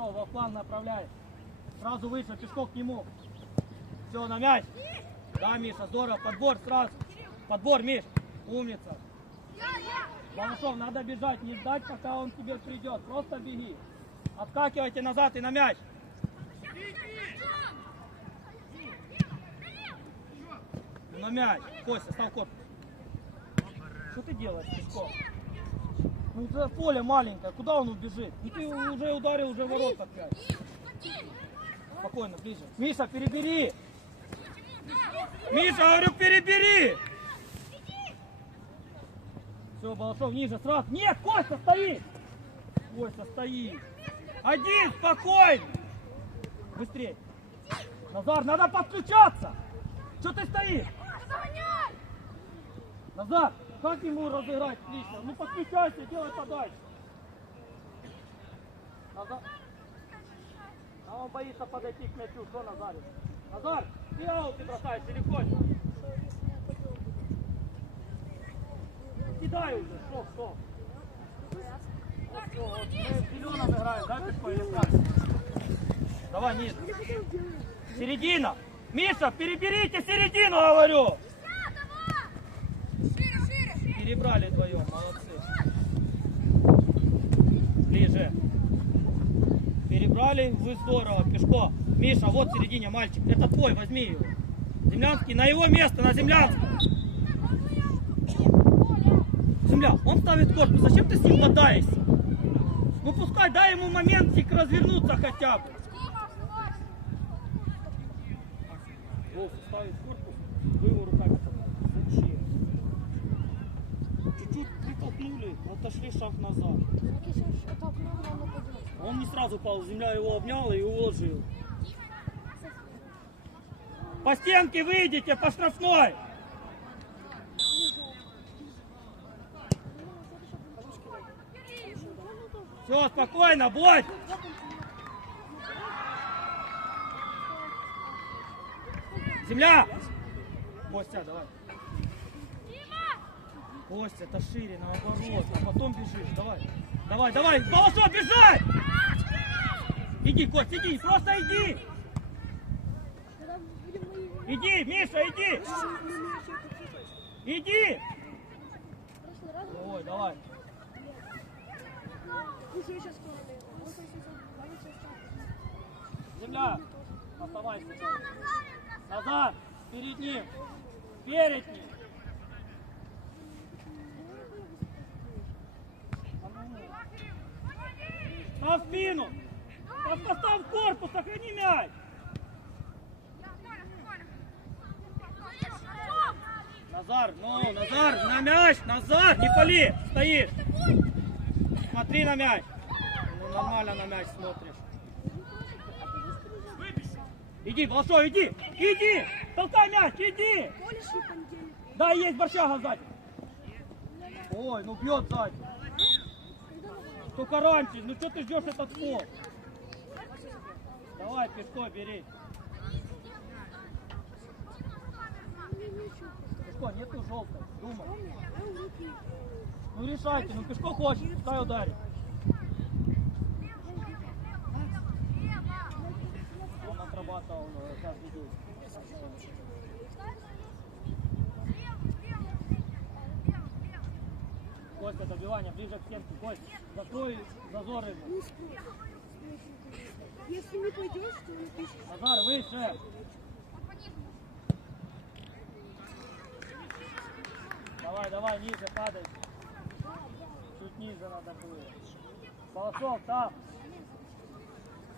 Балашов во фланг направляй. Сразу выше, пешком к нему. Все, на мяч. Да, Миша, здорово. Подбор сразу. Подбор, Миш. Умница. Балашов, надо бежать, не ждать, пока он тебе придет. Просто беги. Отскакивайте назад и на мяч. На мяч. Костя, стал корпус. Что ты делаешь, пешком? Ну, уже поле маленькое, куда он убежит? Ну, ты уже ударил, уже ворот опять. Спокойно, ближе. Миша, перебери! Миша, говорю, перебери! Все, Балашов, ниже, сразу. Нет, Костя стоит! Костя стоит. Один, спокойно! Быстрее. Назар, надо подключаться! Что ты стоишь? Назар, как ему разыграть отлично? Ну подключайся, делай подальше. Назар. А он боится подойти к мячу. Что Назар? Назар, ты ауты бросаешь или хочешь? Кидай уже, что, что? Зеленом играем, да, Пешко, или? Давай, ниже. Середина. Миша, переберите середину, говорю. Перебрали вдвоем, молодцы. Ближе. Перебрали, вы здорово, Пешко. Миша, вот в середине мальчик, это твой, возьми его. Землянский, на его место, на Землянского. Земля, он ставит корпус, зачем ты с ним бодаешься? Ну пускай, дай ему моментик развернуться хотя бы. Вовка ставит корпус, вы его руками там. Зачем? Чуть-чуть притолкнули, отошли шаг назад. Он не сразу упал, земля его обняла и уложил. По стенке выйдите, по штрафной! Все, спокойно, бой! Земля! Костя, давай. Костя, это шире, наоборот, а потом бежишь, давай. Давай, давай, Балашов, бежать! Иди, Костя, иди, просто иди! Иди, Миша, иди! Иди! Ой, давай. Земля, оставайся. Назад, перед ним, перед ним. На спину. Поставь корпус, сохрани мяч. Назар, ну, Назар, на мяч, Назар, не пали, стоишь. Смотри на мяч. Ну, нормально на мяч смотришь. Иди, Балашов, иди, иди, толкай мяч, иди. Да, есть борщага сзади. Ой, ну бьет сзади. Только раньше, ну что ты ждешь этот фол? Давай, Пешко, бери. Пешко, нету желтой, думай. Ну решайте, ну Пешко хочет, пускай ударит. Он отрабатывал э, каждый день. Костя, добивание, ближе к стенке. Кость, закрой зазоры. Если не пойдешь, то напишешь. Назар, выше. Давай, давай, ниже падай. Чуть ниже надо было. Полосов, там.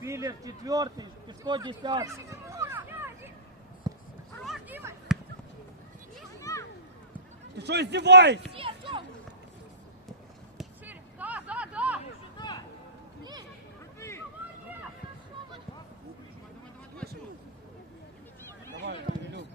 Филлер четвертый, Пешко десятый. Ты что издеваешься? Давай, Илюк.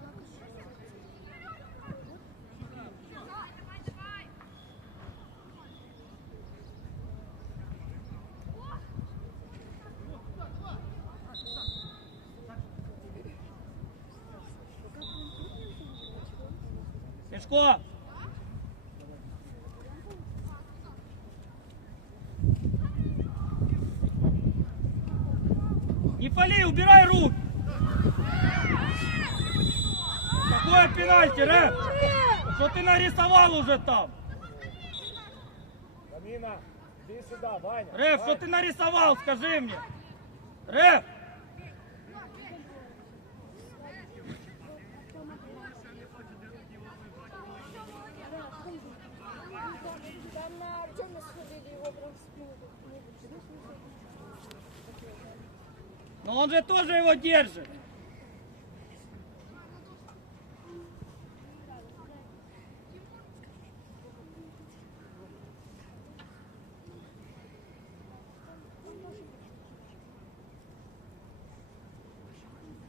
Пешко! Не пали, убирай руки. Какое пенальти, Рэп? Что ты нарисовал уже там? Камина, иди сюда, Ваня. Рэп, что ты нарисовал, скажи мне. Рэп, Там на Артема сходили, его прям в спину. Но он же тоже его держит.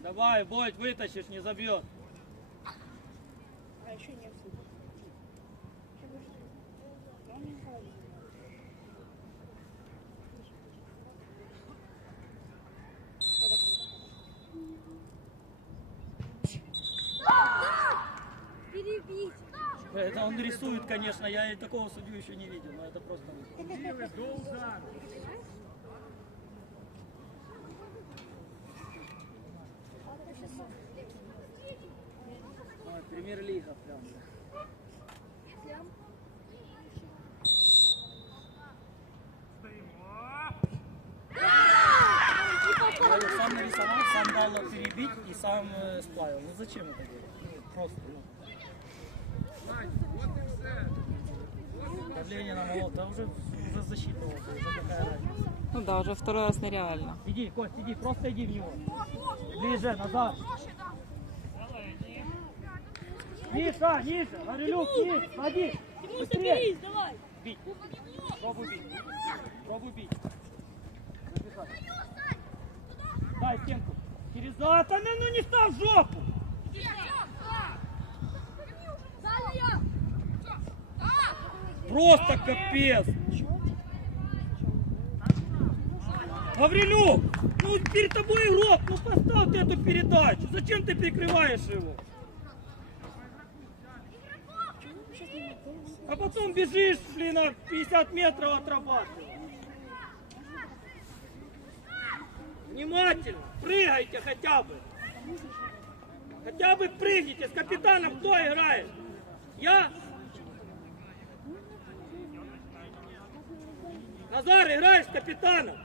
Давай, Бодь, вытащишь, не забьет. А еще нет. Он рисует, конечно, я и такого судью еще не видел, но это просто... Ой, Премьер-лига прям. Сам нарисовал, сам дал перебить и сам э, сплавил. Ну зачем это делать? Ну, просто. Ну. Давление на молот, да уже, уже защита, вот, уже какая разница. Ну да, уже второй раз нереально. Иди, Кость, иди, просто иди в него. Ближе, назад. Миша, ниже, Варилюк, ниже, ходи. Быстрее. давай. Бить. Пробуй бить. Пробуй бить. Дай стенку. Киризата, ну, ну не став жопу. Просто капец. Гаврилюк, ну перед тобой игрок, ну поставь эту передачу. Зачем ты прикрываешь его? А потом бежишь, блин, на 50 метров отрабатываешь. Внимательно, прыгайте хотя бы. Хотя бы прыгните. С капитаном кто играет? Я? Назар, играешь с капитаном.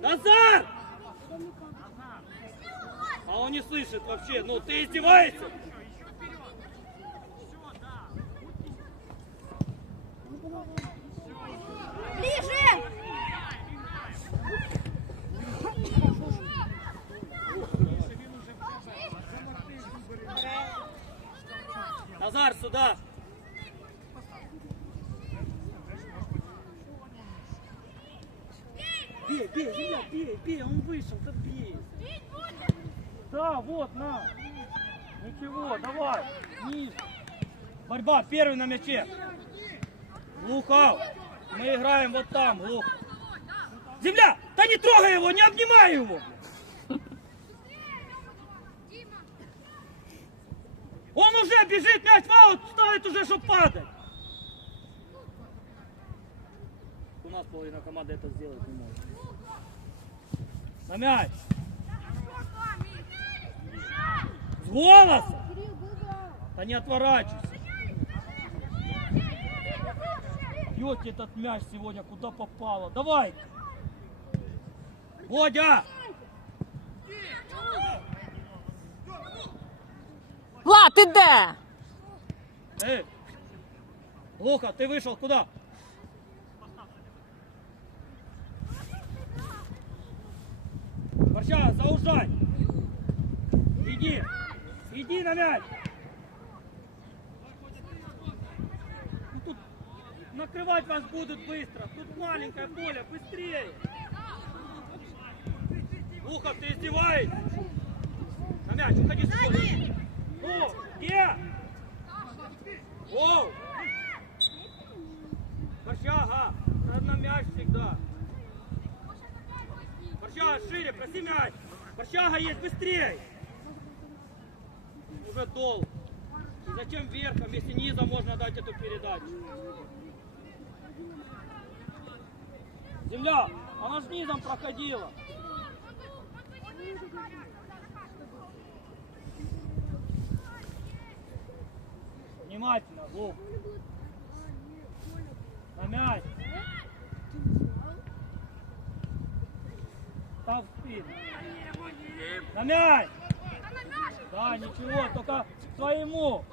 Назар! А он не слышит вообще. Ну, ты издеваешься? Ближе! Назар, сюда! Бей, бей, Илья, бей, он вышел, да бей. Да, вот, на. Ничего, давай, ниже. Борьба, первый на мяче. Глухов. Мы играем вот там, глух. Земля, да не трогай его, не обнимай его. Он уже бежит, мяч в аут, ставит уже, чтобы падать. У нас половина команды это сделать не может. На мяч. С голоса. Да не отворачивайся. Бьете этот мяч сегодня, куда попало. Давай. Бодя. Влад, ти де? Эй. Лука, ты вышел куда? Борща, заужай. Иди. Иди на мяч. Ну, Тут накрывать вас будут быстро. Тут маленькое поле, быстрее. Лука, ты издеваешься? На мяч, уходи с поля. Ну, где? Оу! Борщага, на мяч всегда. Борщага, шире, проси мяч. Борщага есть, быстрее. Уже долго. И зачем верхом, если низом можно дать эту передачу? Земля, она ж низом проходила. Внимательно, Вов. На мяч. Став в спину. На мяч. Да, ничего, только своему.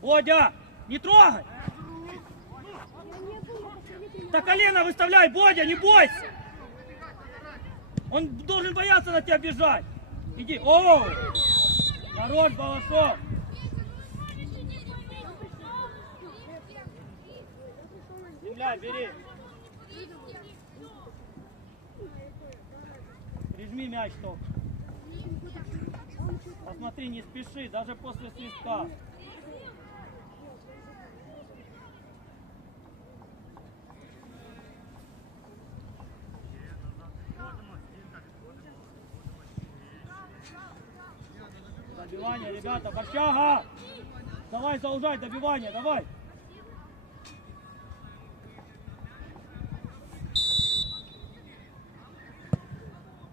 Бодя, не трогай. Да колено выставляй, Бодя, не бойся. Он должен бояться на тебя бежать. Иди. О! Хорош, Балашов. Земля, бери. Прижми мяч только. Посмотри, не спеши, даже после свистка. Добивание, ребята, Борщага! Давай заужай, добивание, давай!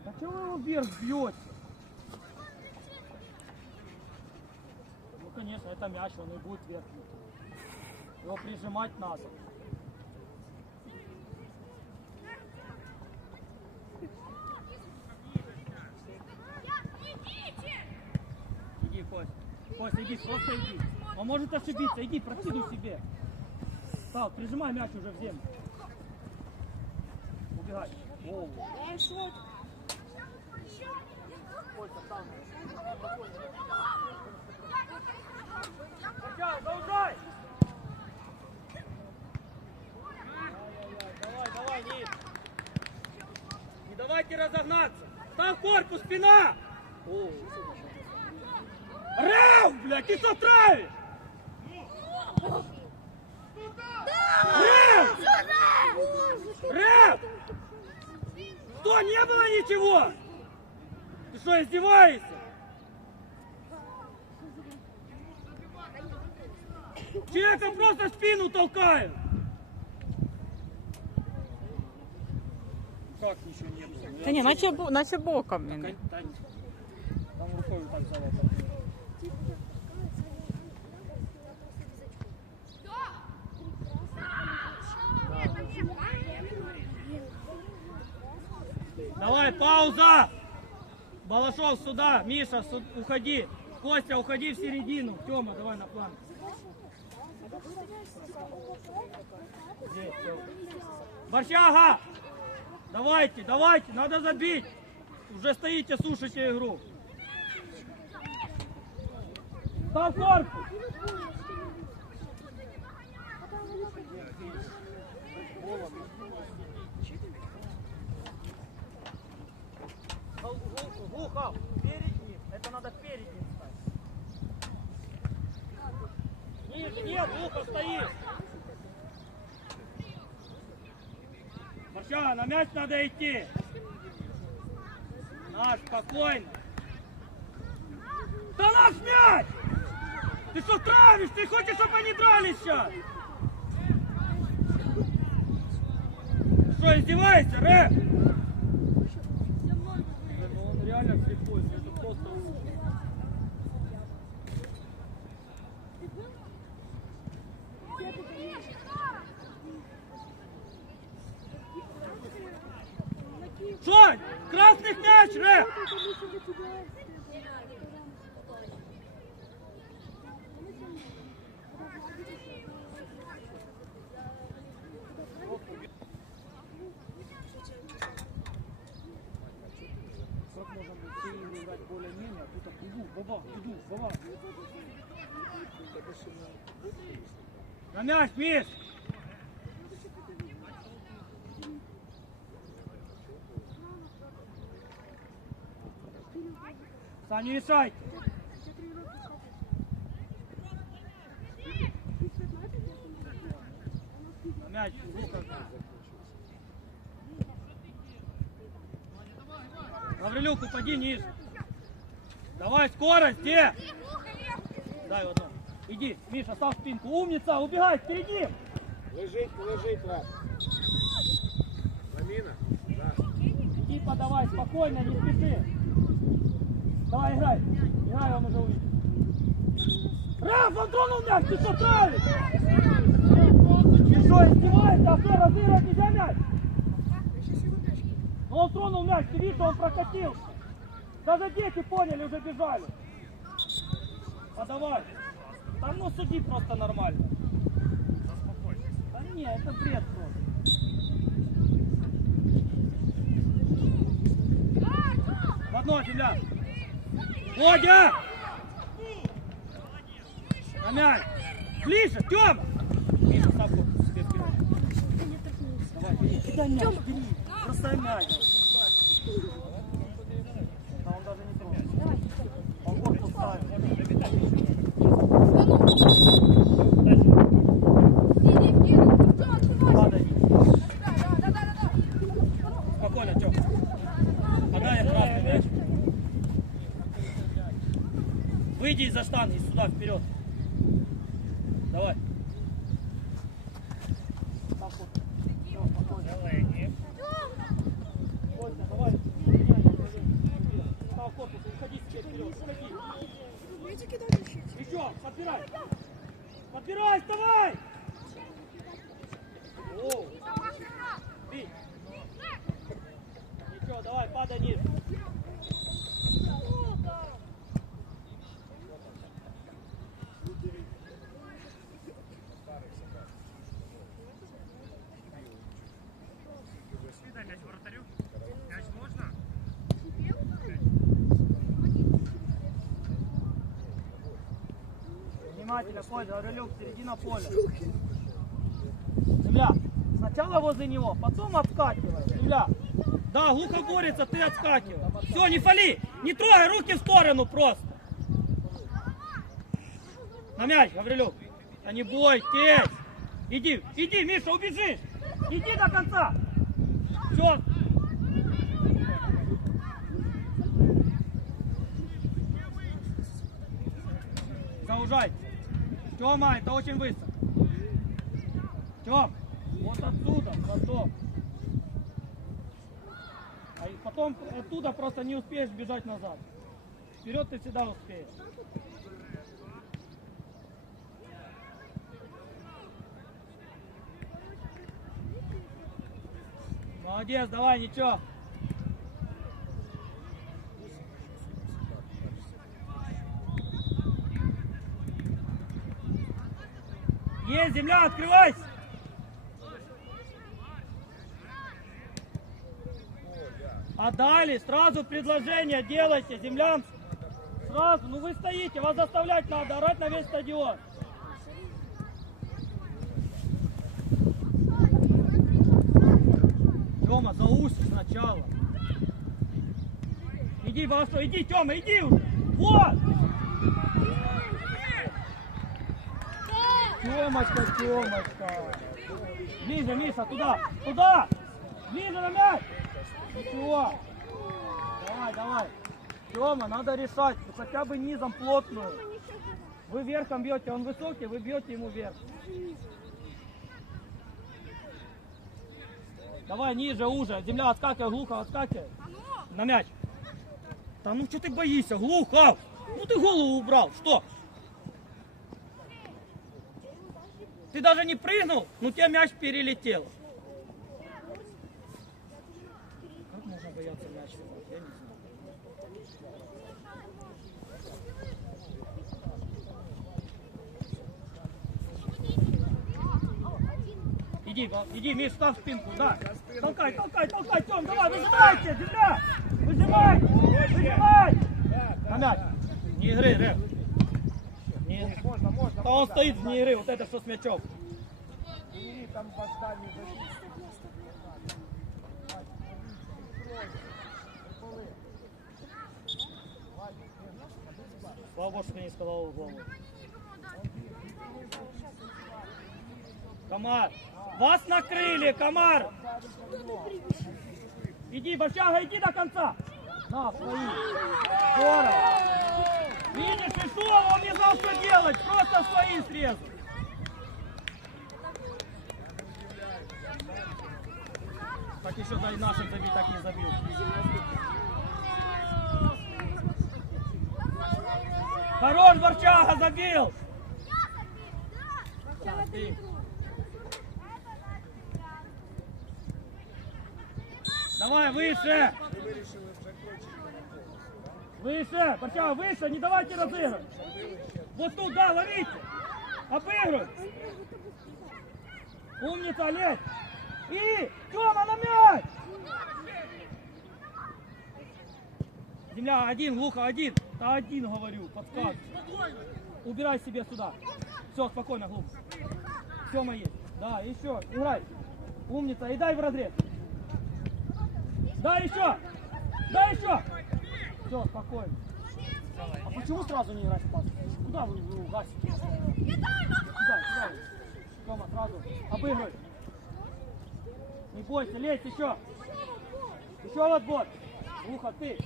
Да чего его вверх бьете? Ну, это мяч, он и будет вверх. бить. Его прижимать надо. Иди, Кость. Кость, иди, просто иди. Он может ошибиться. Иди, прокидывай себе. Стал, прижимай мяч уже в землю. Убегай. Воу. Костя, сам. Костя, заужай! Ай-яй-яй, Давай, давай, Ник. Не давайте разогнаться. Став корпус, спина! О. Рэв, блядь, ты что травишь? Рэв! Рэв! Что, не было ничего? Ты что, издеваешься? Человека просто спину толкают. Как ничего не было? Та ні, наче, бо- наче боком він. Там рукою так взяла. Давай, пауза! Балашов сюда, Миша, су- уходи. Костя, уходи в середину. Тёма, давай на план. Борщага! Давайте, давайте, надо забить. Уже стоите, сушите игру. Став корпус! Глухов, Глухов, перед ним. Это надо перед ним стать. Глухов стоит. Марша, на мяч надо идти. Наш, спокойно. Да наш мяч! Ты что травишь? Ты хочешь, чтобы они дрались сейчас? Что, издеваешься, Рэп? Ну он реально слепой, это просто... Что? Красных мяч, Рэп! Как можно было все игры играть более-менее, а тут так иду, баба, иду, баба. На мяч, Миш! Сань, не! На мяч. Гаврилюк, упади ниже. Давай, скорость, где? Дай вот он. Иди, Миша, став спинку. Умница, убегай, впереди. Лежить, лежить, Лев. Ламіна? Да. Иди по Тёма, давай, спокойно, не спеши. Давай, играй. Играй, он уже увидит. Раф, он тронул мяч, ты что травишь? Ты что, издеваешься? А что, разыгрывать нельзя мяч? Ну, он тронул мяч, ты видишь, он прокатился. Даже дети поняли, уже бежали. Подавай. Там ну суди просто нормально. Да не, это бред просто. В одно, земля. Водя! На мяч. Ближе, Тём! Миша, корпус себе вперед. Давай, бери. Кидай мяч, бери. Бросай мяч. А он даже не тронул. Он корпус ставит. Падай. Спокойно, Тём. Подай красный мяч. Выйди из-за штанги, сюда, вперед. Давай. Там вот. Всё, спокойно. Костя, давай. Став корпус, уходи себе вперед, уходи. Еще, подбирай. Подбирай, вставай! О, бей. Ничего, давай, падай ниже. Внимательно, Коля, Орелюк, середина поля. Земля, сначала возле него, потом отскакивай. Земля. Да, глухо борется, ты отскакивай. Все, не фали, не трогай, руки в сторону просто. На мяч, Гаврилюк. Да не бойтесь. Иди, иди, Миша, убежишь. Иди до конца. Все. Тёма, это очень высоко. Тём, вот отсюда, потом. А потом оттуда просто не успеешь бежать назад. Вперед ты всегда успеешь. Молодец, давай, ничего. Есть, земля, открывайся! Отдали, сразу предложение делайте, землянцы. Сразу, ну вы стоите, вас заставлять надо, орать на весь стадион. Тёма, за уши сначала. Иди, Волосой, иди, Тёма, иди уже. Вот! Тёмочка, Тёмочка. Ближе, Миша, туда, туда. Ближе на мяч. Ничего. Давай, давай. Тёма, надо решать. Ну, хотя бы низом плотную. Вы верхом бьете, он высокий, вы бьете ему вверх. Давай ниже, уже. Земля отскакивай, глухо отскакивай. На мяч. Да ну что ты боишься, глухо? Ну ты голову убрал, что? Ты даже не прыгнул, но у тебя мяч перелетел. Как можно бояться мяч? Я не знаю. Иди, иди, Миш, став спинку, да. Толкай, толкай, толкай, Тём, давай, выжимайте, земля! Выжимай! Выжимай! На мяч. Не игры, Рэп. А он стоит вне игры, вот это что с мячом. Там. Слава что не сказал в голову. Комар! Вас накрыли, комар! Иди, Бощага, иди до конца! На, свои! Здорово! Видишь, и что? Он не знал, что делать! Свои срезал! Так еще дай нашим забить, так не забил. Хорош, Борчага, забил! Давай, выше! Выше! Борчага, выше! Не давайте разыгрывать! Вот тут, да, ловите! Обыгрывай! Умница, Олег! И! Тёма, на мяч! Земля, один, Луха, один. Да один, говорю, подсказ. Убирай себе сюда. Все, спокойно, глуп. Тёма есть. Да, еще, играй. Умница, и дай в разрез. Да, еще! Да, еще! Все, спокойно. А почему сразу не играть в пас? Куда вы его гасите? Куда вы? Тёма, сразу. Обыгрывай. Не бойся, лезь еще. Еще в отбор. Ухо, ты.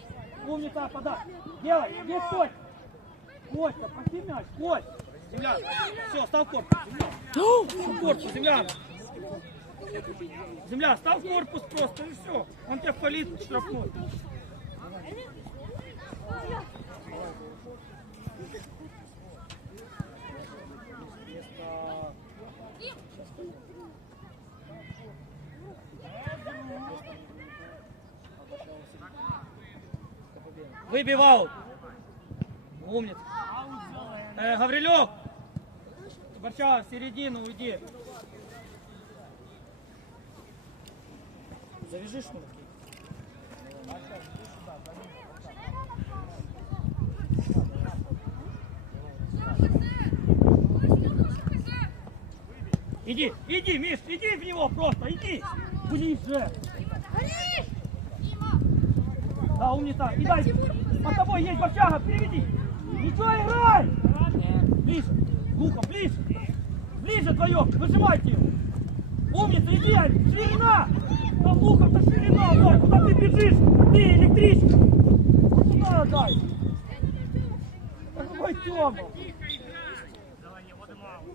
Умница, подай. Делай, не стой. Костя, проси мяч, Кость. Земля, все, став корпус. Земля. Корпус, земля. Земля, став корпус просто, и все. Он тебя палит Выбивал. Умница. Э, Гаврилек. Борча, в середину уйди. Завяжи шнурки. Иди, иди, Миш, иди в него просто, иди. Ближе. Да, умница. И дай. Под тобой есть Борчага, переведи. Ничего, играй. Ближе. Лука, ближе. Ближе вдвоем. Выжимайте его. Умница, иди. Ширина. Там Лука-то ширина. Дай. Куда ты бежишь? Ты электричка. Куда дай? Какой Тёма?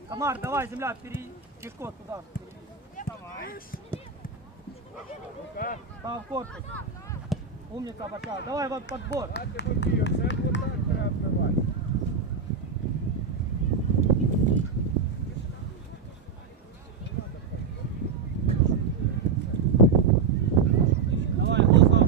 Комар, давай, земля, пери... пешко туда. Став корпус. Умница, Борчага. Давай вот подбор. Отак треба вбивати. Давай, Лука.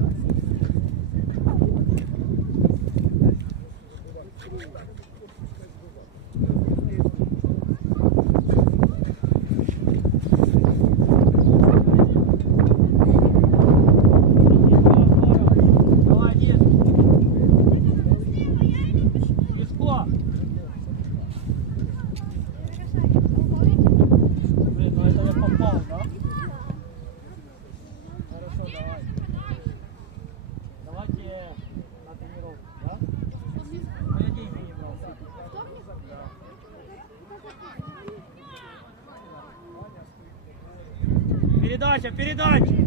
Давай, есть. Легко. Блин, ну это я попал, да? Хорошо, давай. Давайте на тренировку, да? Ну я деньги не брал. Передача!